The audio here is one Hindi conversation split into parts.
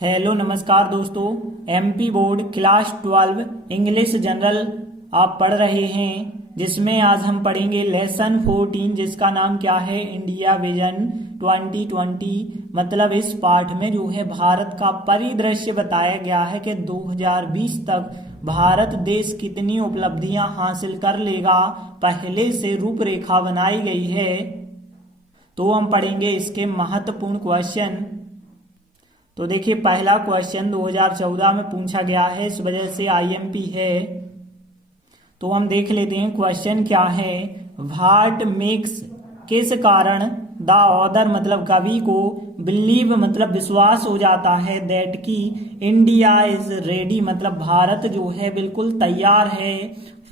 हेलो नमस्कार दोस्तों। MP board class 12 English general आप पढ़ रहे हैं, जिसमें आज हम पढ़ेंगे लेसन 14, जिसका नाम क्या है, इंडिया विजन 2020। मतलब इस पाठ में जो है भारत का परिदृश्य बताया गया है कि 2020 तक भारत देश कितनी उपलब्धियां हासिल कर लेगा, पहले से रूपरेखा बनाई गई है। तो हम पढ़ेंगे इसके महत्वपूर्ण क्वेश्चन। तो देखिए, पहला क्वेश्चन 2014 में पूछा गया है, इस वजह से आईएमपी है। तो हम देख लेते हैं क्वेश्चन क्या है। व्हाट मेक्स, किस कारण, द ऑथर मतलब कवि को, बिलीव मतलब विश्वास हो जाता है, दैट की इंडिया इज रेडी मतलब भारत जो है बिल्कुल तैयार है,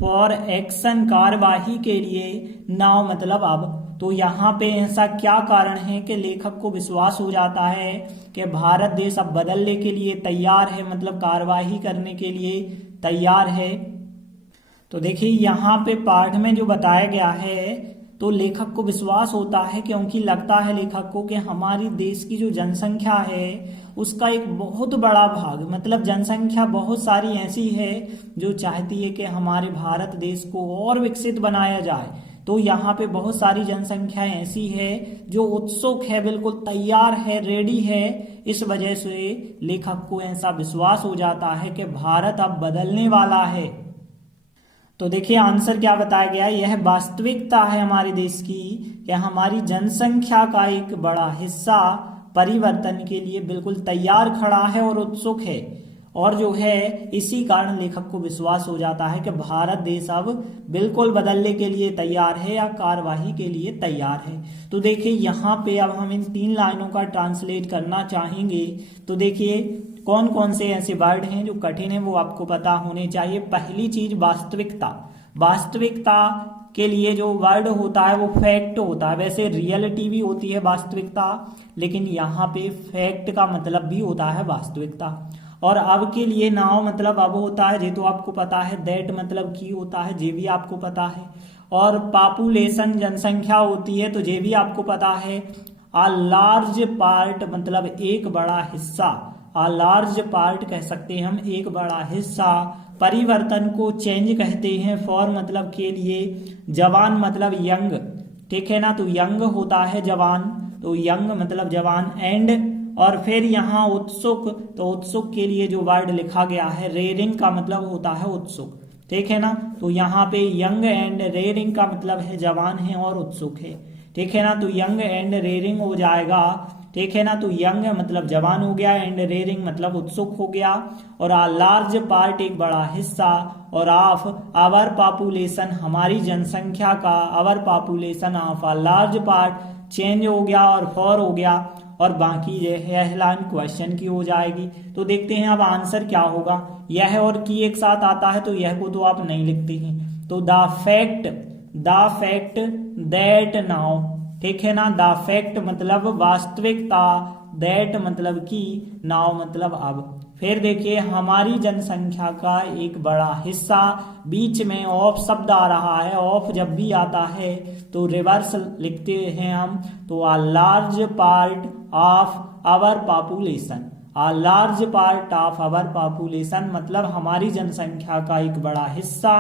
फॉर एक्शन कार्यवाही के लिए, नाउ मतलब अब। तो यहाँ पे ऐसा क्या कारण है कि लेखक को विश्वास हो जाता है कि भारत देश अब बदलने के लिए तैयार है, मतलब कार्यवाही करने के लिए तैयार है। तो देखिए यहाँ पे पाठ में जो बताया गया है, तो लेखक को विश्वास होता है क्योंकि लगता है लेखक को कि हमारी देश की जो जनसंख्या है उसका एक बहुत बड़ा भाग, मतलब जनसंख्या बहुत सारी ऐसी है जो चाहती है कि हमारे भारत देश को और विकसित बनाया जाए। तो यहाँ पे बहुत सारी जनसंख्या ऐसी है जो उत्सुक है, बिल्कुल तैयार है, रेडी है। इस वजह से लेखक को ऐसा विश्वास हो जाता है कि भारत अब बदलने वाला है। तो देखिए आंसर क्या बताया गया है, यह वास्तविकता है हमारे देश की कि हमारी जनसंख्या का एक बड़ा हिस्सा परिवर्तन के लिए बिल्कुल तैयार खड़ा है और उत्सुक है। और जो है इसी कारण लेखक को विश्वास हो जाता है कि भारत देश अब बिल्कुल बदलने के लिए तैयार है या कार्यवाही के लिए तैयार है। तो देखिए यहाँ पे अब हम इन 3 लाइनों का ट्रांसलेट करना चाहेंगे। तो देखिए कौन कौन से ऐसे वर्ड हैं जो कठिन है वो आपको पता होने चाहिए। पहली चीज वास्तविकता। वास्तविकता के लिए जो वर्ड होता है वो फैक्ट होता है। वैसे रियलिटी भी होती है वास्तविकता, लेकिन यहाँ पे फैक्ट का मतलब भी होता है वास्तविकता। और अब के लिए नाउ मतलब अब होता है, ये तो आपको पता है। दैट मतलब की होता है, ये भी आपको पता है। और पॉपुलेशन जनसंख्या होती है, तो ये भी आपको पता है। आ लार्ज पार्ट मतलब एक बड़ा हिस्सा, आ लार्ज पार्ट कह सकते हैं हम, एक बड़ा हिस्सा। परिवर्तन को चेंज कहते हैं, फॉर मतलब के लिए, जवान मतलब यंग, ठीक है ना। तो यंग होता है जवान, तो यंग मतलब जवान। एंड और फिर यहाँ उत्सुक, तो उत्सुक के लिए जो वर्ड लिखा गया है, रेयरिंग का मतलब होता है उत्सुक, ठीक है ना। तो यहाँ पे यंग एंड रेयरिंग का मतलब है जवान है और उत्सुक है, ठीक है ना। तो यंग एंड रेयरिंग हो जाएगा, ठीक है ना। तो यंग मतलब जवान हो गया, एंड रेयरिंग मतलब उत्सुक हो गया। और आ लार्ज पार्ट एक बड़ा हिस्सा, और ऑफ आवर पॉपुलेशन हमारी जनसंख्या का, our population of a large part change हो गया और फॉर हो गया। और बाकी यह लाइन क्वेश्चन की हो जाएगी। तो देखते हैं अब आंसर क्या होगा। यह और की एक साथ आता है तो यह को तो आप नहीं लिखते हैं। तो द फैक्ट दैट नाउ, ठीक है ना। द फैक्ट मतलब वास्तविकता, दैट मतलब की, नाउ मतलब अब। फिर देखिए हमारी जनसंख्या का एक बड़ा हिस्सा, बीच में ऑफ शब्द आ रहा है। ऑफ जब भी आता है तो रिवर्स लिखते हैं हम। तो a large part of our population, a large part of our population मतलब हमारी जनसंख्या का एक बड़ा हिस्सा।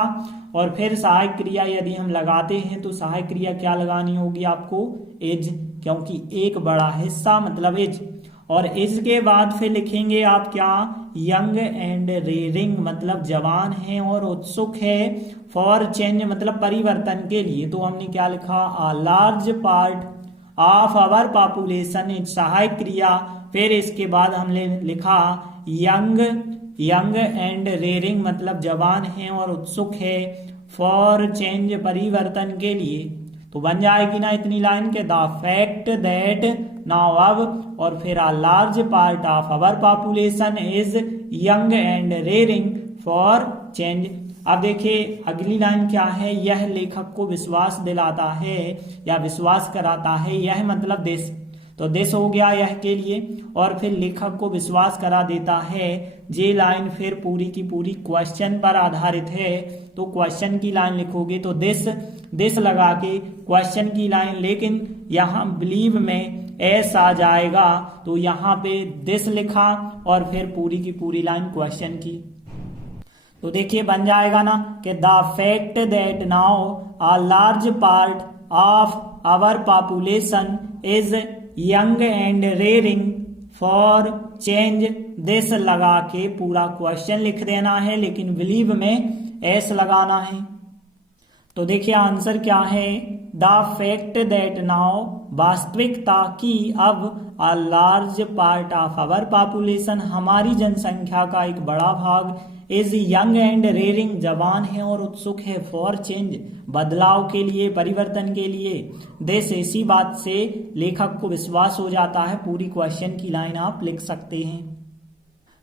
और फिर सहायक क्रिया यदि हम लगाते हैं तो सहायक क्रिया क्या लगानी होगी आपको, एज, क्योंकि एक बड़ा हिस्सा मतलब एज। और इसके बाद फिर लिखेंगे आप क्या, यंग एंड रेयरिंग मतलब जवान है और उत्सुक है, फॉर चेंज मतलब परिवर्तन के लिए। तो हमने क्या लिखा, a large part of our population is सहायक क्रिया। फिर इसके बाद हमने लिखा यंग एंड रेयरिंग मतलब जवान है और उत्सुक है, फॉर चेंज परिवर्तन के लिए। तो बन जाएगी ना इतनी लाइन के, द फैक्ट दैट नाउ अब, और फिर a large part of our population is young and raring for change. अब देखिए अगली लाइन क्या है, यह लेखक को विश्वास दिलाता है या विश्वास कराता है, यह मतलब देश। तो दिस हो गया यह के लिए, और फिर लेखक को विश्वास करा देता है। ये लाइन फिर पूरी की पूरी क्वेश्चन पर आधारित है। तो क्वेश्चन की लाइन लिखोगे तो दिस लगा के क्वेश्चन की लाइन, लेकिन यहाँ बिलीव में एस आ जाएगा। तो यहाँ पे दिस लिखा और फिर पूरी की पूरी लाइन क्वेश्चन की। तो देखिए बन जाएगा ना कि the fact that now a large part of our population is young and raring for change. This लगा के पूरा क्वेश्चन लिख देना है, लेकिन बिलीव में एस लगाना है। तो देखिए आंसर क्या है, द फैक्ट दैट नाउ, वास्तविकता की अब, a large part of our population, हमारी जनसंख्या का एक बड़ा भाग, इज यंग एंड रेयरिंग, जवान है और उत्सुक है, फॉर चेंज, बदलाव के लिए, परिवर्तन के लिए। दिस, इसी बात से लेखक को विश्वास हो जाता है। पूरी क्वेश्चन की लाइन आप लिख सकते हैं।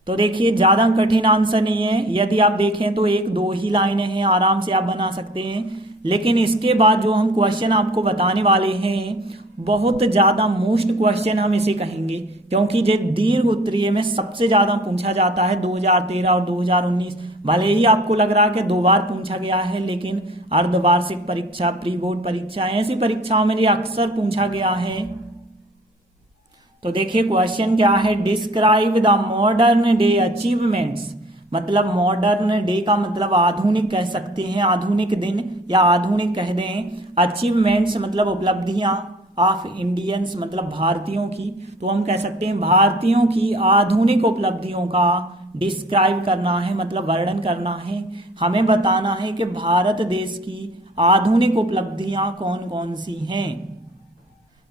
तो देखिए ज्यादा कठिन आंसर नहीं है, यदि आप देखें तो एक दो ही लाइनें हैं, आराम से आप बना सकते हैं। लेकिन इसके बाद जो हम क्वेश्चन आपको बताने वाले हैं, बहुत ज्यादा मोस्ट क्वेश्चन हम इसे कहेंगे, क्योंकि ये दीर्घ उत्तरीय में सबसे ज्यादा पूछा जाता है 2013 और 2019। भले ही आपको लग रहा है कि 2 बार पूछा गया है, लेकिन अर्धवार्षिक परीक्षा, प्री बोर्ड परीक्षा, ऐसी परीक्षाओं में ये अक्सर पूछा गया है। तो देखिए क्वेश्चन क्या है, describe the modern day achievements. मतलब मॉडर्न डे का मतलब आधुनिक कह सकते हैं, आधुनिक दिन या आधुनिक कह दें। अचीवमेंट्स मतलब उपलब्धियां, ऑफ इंडियंस मतलब भारतीयों की, तो हम कह सकते हैं भारतीयों की आधुनिक उपलब्धियों का डिस्क्राइब करना है, मतलब वर्णन करना है। हमें बताना है कि भारत देश की आधुनिक उपलब्धियां कौन कौन सी हैं।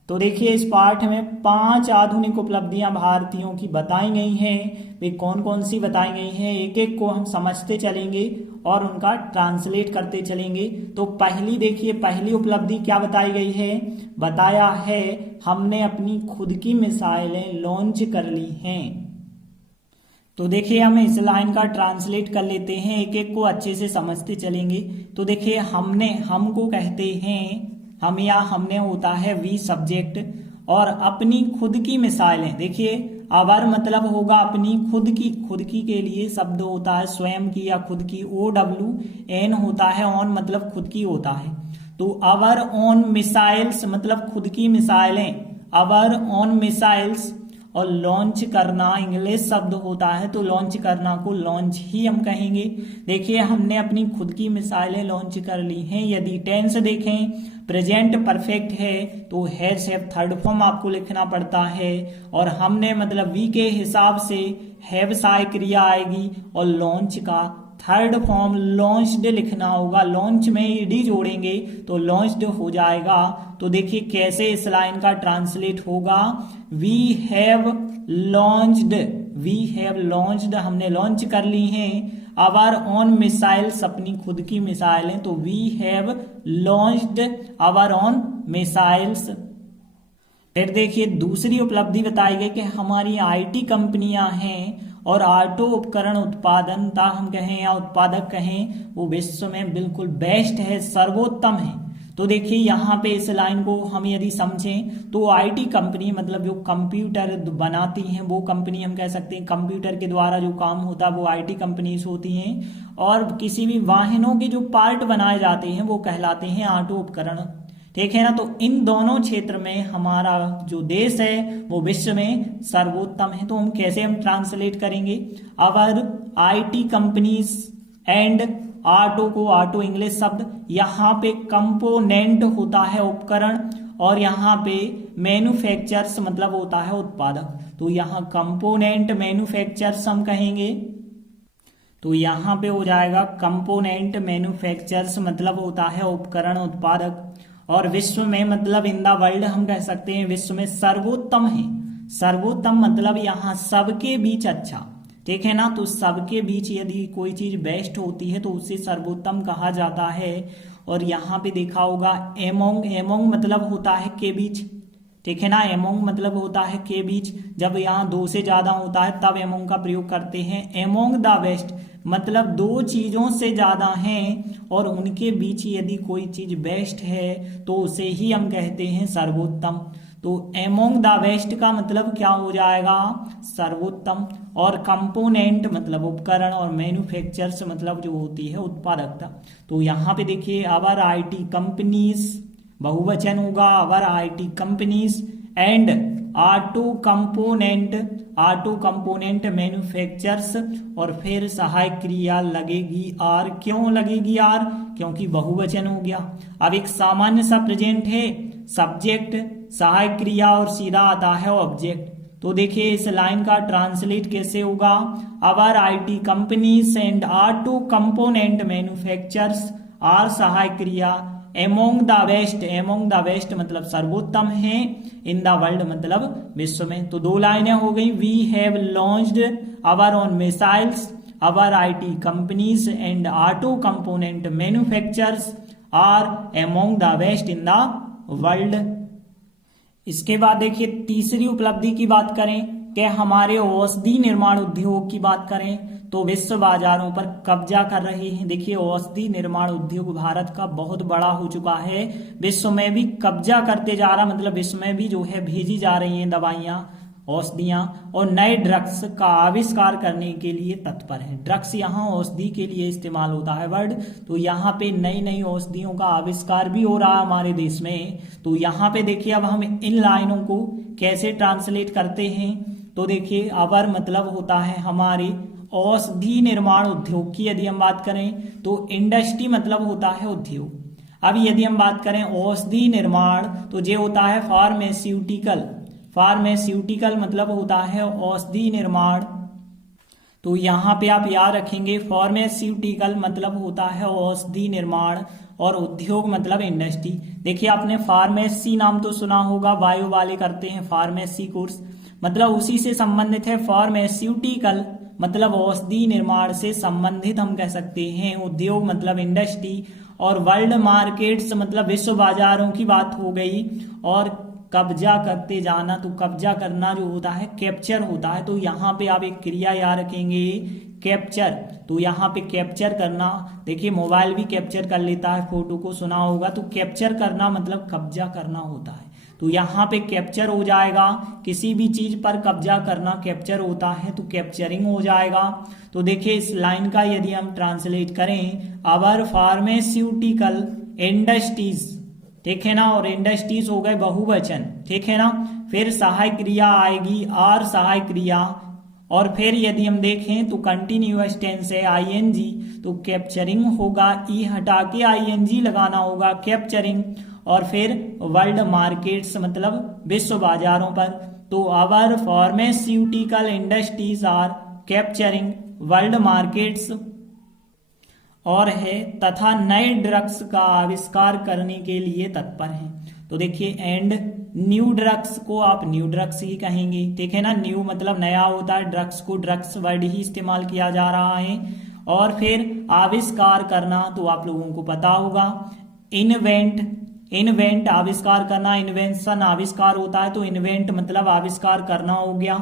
तो देखिए इस पाठ में 5 आधुनिक उपलब्धियां भारतीयों की बताई गई हैं। वे कौन कौन सी बताई गई हैं, एक एक को हम समझते चलेंगे और उनका ट्रांसलेट करते चलेंगे। तो पहली देखिए, पहली उपलब्धि क्या बताई गई है, बताया है हमने अपनी खुद की मिसाइलें लॉन्च कर ली हैं। तो देखिए हम इस लाइन का ट्रांसलेट कर लेते हैं, एक एक को अच्छे से समझते चलेंगे। तो देखिए हमने, हमको कहते हैं, हम या हमने होता है वी सब्जेक्ट, और अपनी खुद की मिसाइलें। देखिए अवर मतलब होगा अपनी खुद की, खुद की के लिए शब्द होता है स्वयं की या खुद की, OWN होता है ऑन मतलब खुद की होता है। तो अवर ऑन मिसाइल्स मतलब खुद की मिसाइलें, अवर ऑन मिसाइल्स। और लॉन्च करना इंग्लिश शब्द होता है, तो लॉन्च करना को लॉन्च ही हम कहेंगे। देखिए हमने अपनी खुद की मिसाइलें लॉन्च कर ली हैं। यदि टेंस देखें, प्रेजेंट परफेक्ट है तो हैज हैव थर्ड फॉर्म आपको लिखना पड़ता है, और हमने मतलब वी के हिसाब से हैव सहायक क्रिया आएगी, और लॉन्च का थर्ड फॉर्म लॉन्च्ड लिखना होगा। लॉन्च में ईडी जोड़ेंगे तो लॉन्च्ड हो जाएगा। तो देखिए कैसे इस लाइन का ट्रांसलेट होगा, we have launched, we have launched, हमने लॉन्च कर ली हैं आवर ऑन मिसाइल्स, अपनी खुद की मिसाइलें। तो we have launched our own missiles. फिर देखिए दूसरी उपलब्धि बताई गई कि हमारी आईटी कंपनियां हैं और ऑटो उपकरण उत्पादनता हम कहें या उत्पादक कहें, वो विश्व में बिल्कुल बेस्ट है, सर्वोत्तम है। तो देखिए यहाँ पे इस लाइन को हम यदि समझें तो आईटी कंपनी मतलब जो कंप्यूटर बनाती हैं वो कंपनी हम कह सकते हैं, कंप्यूटर के द्वारा जो काम होता है वो आईटी कंपनीज होती हैं, और किसी भी वाहनों के जो पार्ट बनाए जाते हैं वो कहलाते हैं ऑटो उपकरण। ठीक है ना। तो इन दोनों क्षेत्र में हमारा जो देश है वो विश्व में सर्वोत्तम है। तो हम कैसे हम ट्रांसलेट करेंगे, अवर आईटी कंपनीज एंड ऑटो को, ऑटो इंग्लिश शब्द, यहाँ पे कंपोनेंट होता है उपकरण, और यहाँ पे मैन्युफैक्चरर्स मतलब होता है उत्पादक। तो यहाँ कंपोनेंट मैन्युफैक्चरर्स हम कहेंगे, तो यहाँ पे हो जाएगा कंपोनेंट मैन्युफैक्चरर्स मतलब होता है उपकरण उत्पादक। और विश्व में मतलब इन द वर्ल्ड हम कह सकते हैं विश्व में सर्वोत्तम है। सर्वोत्तम मतलब यहाँ सबके बीच अच्छा, ठीक है ना। तो सबके बीच यदि कोई चीज बेस्ट होती है तो उसे सर्वोत्तम कहा जाता है। और यहाँ पे देखा होगा एमोंग, एमोंग मतलब होता है के बीच, ठीक है ना। एमोंग मतलब होता है के बीच, जब यहाँ 2 से ज्यादा होता है तब एमोंग का प्रयोग करते हैं। एमोंग द बेस्ट मतलब 2 चीजों से ज्यादा हैं और उनके बीच यदि कोई चीज बेस्ट है तो उसे ही हम कहते हैं सर्वोत्तम। तो एमोंग द बेस्ट का मतलब क्या हो जाएगा, सर्वोत्तम। और कंपोनेंट मतलब उपकरण, और मैन्युफैक्चरर्स मतलब जो होती है उत्पादकता। तो यहाँ पे देखिए अवर आईटी कंपनीज बहुवचन होगा, our IT companies and auto component manufacturers, और फिर सहायक क्रिया लगेगी आर। क्यों लगेगी आर? क्योंकि बहुवचन हो गया। अब एक सामान्य सा प्रेजेंट है, सब्जेक्ट, सहायक क्रिया और सीधा आता है ऑब्जेक्ट। तो देखिए इस लाइन का ट्रांसलेट कैसे होगा, our IT companies and auto component manufacturers are सहायक क्रिया एमोंग द बेस्ट मतलब सर्वोत्तम है, इन द वर्ल्ड मतलब विश्व में। तो दो लाइनें हो गई, we have launched our own missiles, our IT companies and auto component manufacturers are among the best in the world. इसके बाद देखिए तीसरी उपलब्धि की बात करें कि हमारे औषधि निर्माण उद्योग की बात करें तो विश्व बाजारों पर कब्जा कर रहे हैं। देखिए औषधि निर्माण उद्योग भारत का बहुत बड़ा हो चुका है, विश्व में भी कब्जा करते जा रहा, मतलब विश्व में भी जो है भेजी जा रही हैं दवाइयां, औषधियां, और नए ड्रग्स का आविष्कार करने के लिए तत्पर है। ड्रग्स यहाँ औषधि के लिए इस्तेमाल होता है वर्ड, तो यहाँ पे नई नई औषधियों का आविष्कार भी हो रहा है हमारे देश में। तो यहाँ पे देखिए अब हम इन लाइनों को कैसे ट्रांसलेट करते हैं, तो देखिए अवर मतलब होता है हमारी औषधि निर्माण उद्योग की, यदि हम बात करें तो इंडस्ट्री मतलब होता है उद्योग। अब यदि हम बात करें औषधि निर्माण तो ये होता है फार्मास्यूटिकल मतलब होता है औषधि निर्माण। तो यहाँ पे आप याद रखेंगे फार्मास्यूटिकल मतलब होता है औषधि निर्माण और उद्योग मतलब इंडस्ट्री। देखिए आपने फार्मेसी नाम तो सुना होगा, बायो वाले करते हैं फार्मेसी कोर्स, मतलब उसी से संबंधित है। फार्मास्यूटिकल मतलब औषधि निर्माण से संबंधित हम कह सकते हैं, उद्योग मतलब इंडस्ट्री, और वर्ल्ड मार्केट्स मतलब विश्व बाजारों की बात हो गई। और कब्जा करते जाना, तो कब्जा करना जो होता है कैप्चर होता है। तो यहाँ पे आप एक क्रिया याद रखेंगे कैप्चर, तो यहाँ पे कैप्चर करना, देखिए मोबाइल भी कैप्चर कर लेता है, फोटो को सुना होगा, तो कैप्चर करना मतलब कब्जा करना होता है। तो यहाँ पे कैप्चर हो जाएगा, किसी भी चीज पर कब्जा करना कैप्चर होता है, तो कैप्चरिंग हो जाएगा। तो देखिए इस लाइन का यदि हम ट्रांसलेट करें, अवर फार्मास्यूटिकल इंडस्ट्रीज, ठीक है ना, और इंडस्ट्रीज हो गए बहुवचन, ठीक है ना। फिर सहायक क्रिया आएगी आर सहायक क्रिया, और फिर यदि हम देखें तो कंटिन्यूअस टेंस है आईएनजी, तो कैप्चरिंग होगा, ई हटा के आईएनजी लगाना होगा कैप्चरिंग। और फिर वर्ल्ड मार्केट्स मतलब विश्व बाजारों पर, तो our pharmaceutical industries are capturing world markets, और है तथा नए ड्रग्स का आविष्कार करने के लिए तत्पर हैं। तो देखिए एंड न्यू ड्रग्स को आप न्यू ड्रग्स ही कहेंगे, ठीक है ना, न्यू मतलब नया होता है, ड्रग्स को ड्रग्स वर्ड ही इस्तेमाल किया जा रहा है। और फिर आविष्कार करना तो आप लोगों को पता होगा, इन्वेंट आविष्कार करना, इन्वेंशन आविष्कार होता है, तो इन्वेंट मतलब आविष्कार करना हो गया,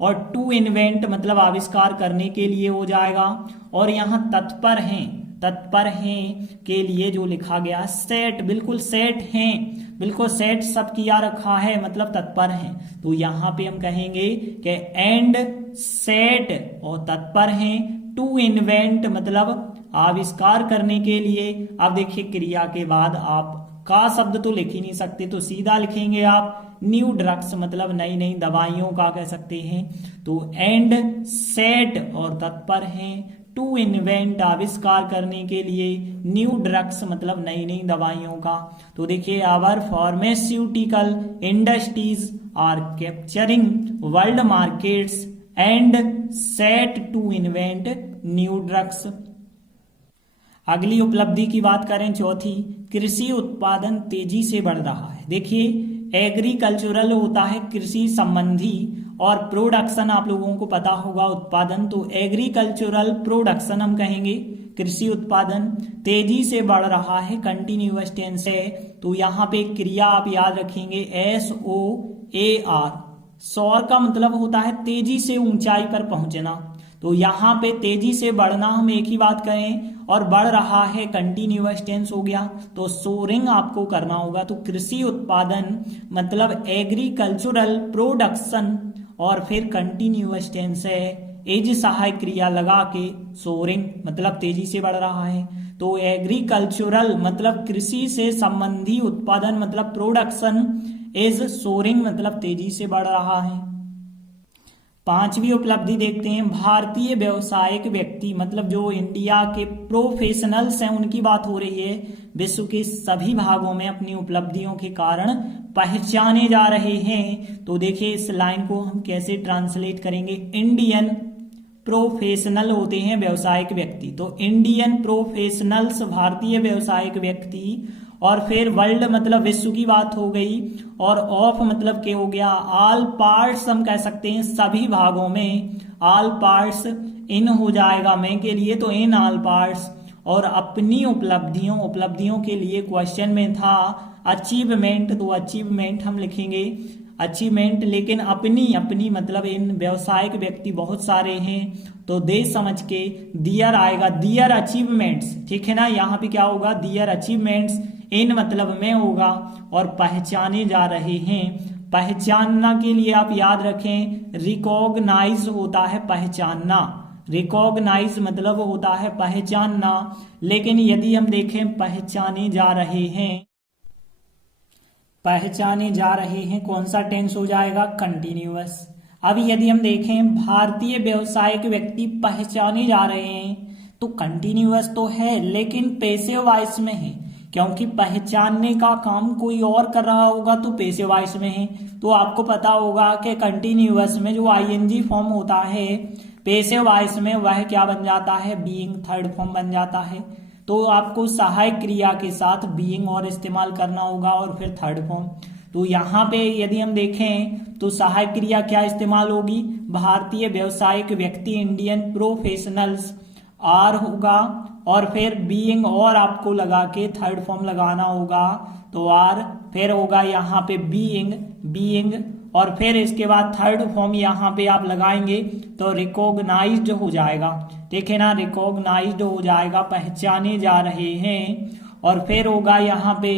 और टू इन्वेंट मतलब आविष्कार करने के लिए हो जाएगा। और यहाँ तत्पर हैं के लिए जो लिखा गया सेट, बिल्कुल सेट हैं, बिल्कुल सेट सब किया रखा है मतलब तत्पर हैं। तो यहाँ पे हम कहेंगे कि एंड सेट और तत्पर हैं, टू इन्वेंट मतलब आविष्कार करने के लिए। अब देखिए क्रिया के बाद आप का शब्द तो लिख ही नहीं सकते, तो सीधा लिखेंगे आप न्यू ड्रग्स मतलब नई नई दवाइयों का कह सकते हैं। तो एंड सेट और तत्पर हैं, टू इन्वेंट आविष्कार करने के लिए, न्यू ड्रग्स मतलब नई नई दवाइयों का। तो देखिए our pharmaceutical industries are capturing world markets and set to invent new drugs. अगली उपलब्धि की बात करें चौथी, कृषि उत्पादन तेजी से बढ़ रहा है। देखिए एग्रीकल्चरल होता है कृषि संबंधी, और प्रोडक्शन आप लोगों को पता होगा उत्पादन, तो एग्रीकल्चरल प्रोडक्शन हम कहेंगे कृषि उत्पादन तेजी से बढ़ रहा है, कंटिन्यूअस टेंस है। तो यहाँ पे क्रिया आप याद रखेंगे SOAR, सौर का मतलब होता है तेजी से ऊंचाई पर पहुंचना। तो यहाँ पे तेजी से बढ़ना हम एक ही बात करें, और बढ़ रहा है कंटिन्यूअस टेंस हो गया, तो सोरिंग आपको करना होगा। तो कृषि उत्पादन मतलब एग्रीकल्चरल प्रोडक्शन, और फिर कंटिन्यूअस टेंस है, एज सहायक क्रिया लगा के सोरिंग मतलब तेजी से बढ़ रहा है। तो एग्रीकल्चरल मतलब कृषि से संबंधी उत्पादन मतलब प्रोडक्शन, इज सोरिंग मतलब तेजी से बढ़ रहा है। पांचवी उपलब्धि देखते हैं, भारतीय व्यवसायिक व्यक्ति मतलब जो इंडिया के प्रोफेशनल्स हैं उनकी बात हो रही है, विश्व के सभी भागों में अपनी उपलब्धियों के कारण पहचाने जा रहे हैं। तो देखिए इस लाइन को हम कैसे ट्रांसलेट करेंगे, इंडियन प्रोफेशनल होते हैं व्यवसायिक व्यक्ति, तो इंडियन प्रोफेशनल्स भारतीय व्यवसायिक व्यक्ति, और फिर वर्ल्ड मतलब विश्व की बात हो गई, और ऑफ मतलब क्या हो गया, ऑल पार्ट्स हम कह सकते हैं सभी भागों में, ऑल पार्ट्स इन हो जाएगा मैं के लिए तो इन ऑल पार्ट्स, और अपनी उपलब्धियों के लिए क्वेश्चन में था अचीवमेंट, तो अचीवमेंट हम लिखेंगे अचीवमेंट, लेकिन अपनी मतलब इन व्यवसायिक व्यक्ति बहुत सारे हैं तो दे समझ के दियर आएगा, दियर अचीवमेंट्स, ठीक है ना। यहाँ पे क्या होगा, दियर अचीवमेंट्स इन मतलब में होगा, और पहचाने जा रहे हैं, पहचानना के लिए आप याद रखें रिकॉग्नाइज होता है पहचानना, रिकॉग्नाइज मतलब होता है पहचानना, लेकिन यदि हम देखें पहचाने जा रहे हैं, पहचाने जा रहे हैं कौन सा टेंस हो जाएगा, कंटिन्यूअस। अब यदि हम देखें भारतीय व्यवसायिक व्यक्ति पहचाने जा रहे हैं तो कंटिन्यूअस तो है लेकिन पैसिव वॉइस में है, क्योंकि पहचानने का काम कोई और कर रहा होगा तो पैसिव वॉइस में है। तो आपको पता होगा कि कंटिन्यूअस में जो आईएनजी फॉर्म होता है पैसिव वॉइस में वह क्या बन जाता है, बीइंग थर्ड फॉर्म बन जाता है। तो आपको सहायक क्रिया के साथ बीइंग और इस्तेमाल करना होगा और फिर थर्ड फॉर्म। तो यहाँ पे यदि हम देखें तो सहायक क्रिया क्या इस्तेमाल होगी, भारतीय व्यवसायिक व्यक्ति इंडियन प्रोफेशनल्स आर होगा, और फिर बीइंग और आपको लगा के थर्ड फॉर्म लगाना होगा तो आर, फिर होगा यहाँ पे बीइंग, और फिर इसके बाद थर्ड फॉर्म यहाँ पे आप लगाएंगे तो रिकॉग्नाइज्ड हो जाएगा, देखे ना, रिकॉग्नाइज्ड हो जाएगा, पहचाने जा रहे हैं, और फिर होगा यहाँ पे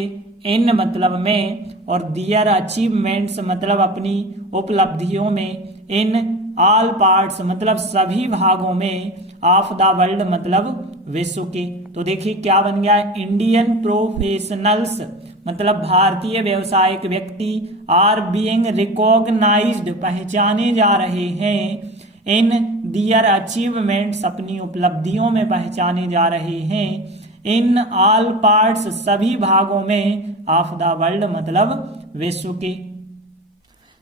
इन मतलब में, और दियर अचीवमेंट्स मतलब अपनी उपलब्धियों में, इन ऑल पार्ट्स मतलब सभी भागों में, ऑफ द वर्ल्ड मतलब विश्व के। तो देखिए क्या बन गया, इंडियन प्रोफेशनल्स मतलब भारतीय व्यवसायिक व्यक्ति आर बीइंग रिकॉग्नाइज्ड पहचाने जा रहे हैं, इन दियर अचीवमेंट्स अपनी उपलब्धियों में पहचाने जा रहे हैं, इन ऑल पार्ट्स सभी भागों में, ऑफ द वर्ल्ड मतलब विश्व के।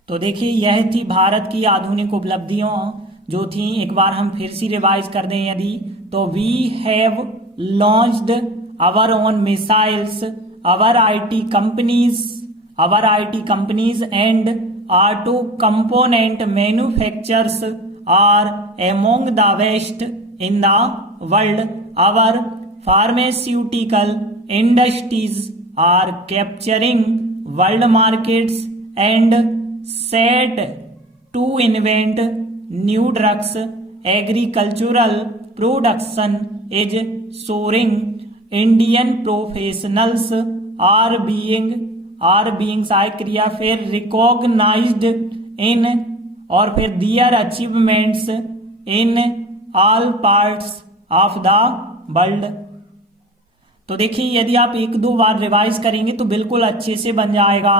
तो देखिए यह थी भारत की आधुनिक उपलब्धियों जो थी, एक बार हम फिर से रिवाइज कर दें यदि, तो we have launched our own missiles, our IT companies and auto component manufacturers are among the best in the world, our pharmaceutical industries are capturing world markets and set to invent new drugs, agricultural production is soaring, Indian professionals are being सहायक क्रिया, फिर recognized in, और फिर their achievements in all parts of the world। तो देखिए यदि आप एक दो बार रिवाइज करेंगे तो बिल्कुल अच्छे से बन जाएगा।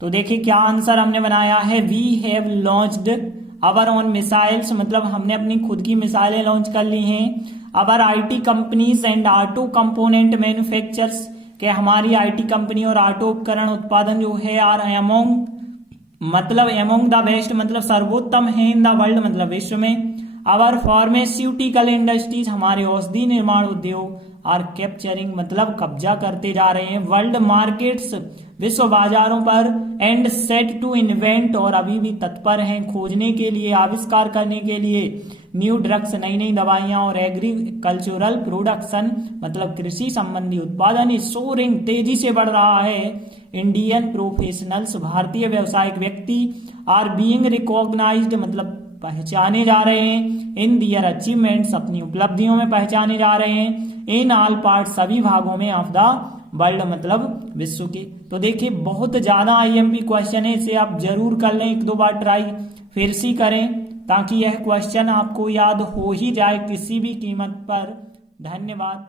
तो देखिए क्या आंसर हमने बनाया है, we have launched our own missiles मतलब हमने अपनी खुद की मिसाइलें लॉन्च कर ली हैं, our IT companies and auto component manufacturers के हमारी आईटी कंपनी और ऑटो उपकरण उत्पादन जो है आर अमोंग मतलब अमोंग द बेस्ट मतलब सर्वोत्तम है, इन द वर्ल्ड मतलब विश्व में, आवर फार्मास्यूटिकल इंडस्ट्रीज हमारे औषधि निर्माण उद्योग आर कैप्चरिंग मतलब कब्जा करते जा रहे हैं वर्ल्ड मार्केट्स विश्व बाजारों पर, एंड सेट टू इन्वेंट और अभी भी तत्पर हैं खोजने के लिए, आविष्कार करने के लिए, न्यू ड्रग्स नई नई दवाइयां, और एग्रीकल्चरल प्रोडक्शन मतलब कृषि संबंधी उत्पादन सोरिंग तेजी से बढ़ रहा है, इंडियन प्रोफेशनल्स भारतीय व्यावसायिक व्यक्ति आर बीइंग रिकॉग्नाइज्ड मतलब पहचाने जा रहे हैं, इन दियर अचीवमेंट्स अपनी उपलब्धियों में पहचाने जा रहे हैं, इन ऑल पार्ट सभी भागों में ऑफ द वर्ल्ड मतलब विश्व के। तो देखिए बहुत ज्यादा आईएमपी क्वेश्चन है, इसे आप जरूर कर लें, एक दो बार ट्राई फिर से करें ताकि यह क्वेश्चन आपको याद हो ही जाए किसी भी कीमत पर। धन्यवाद।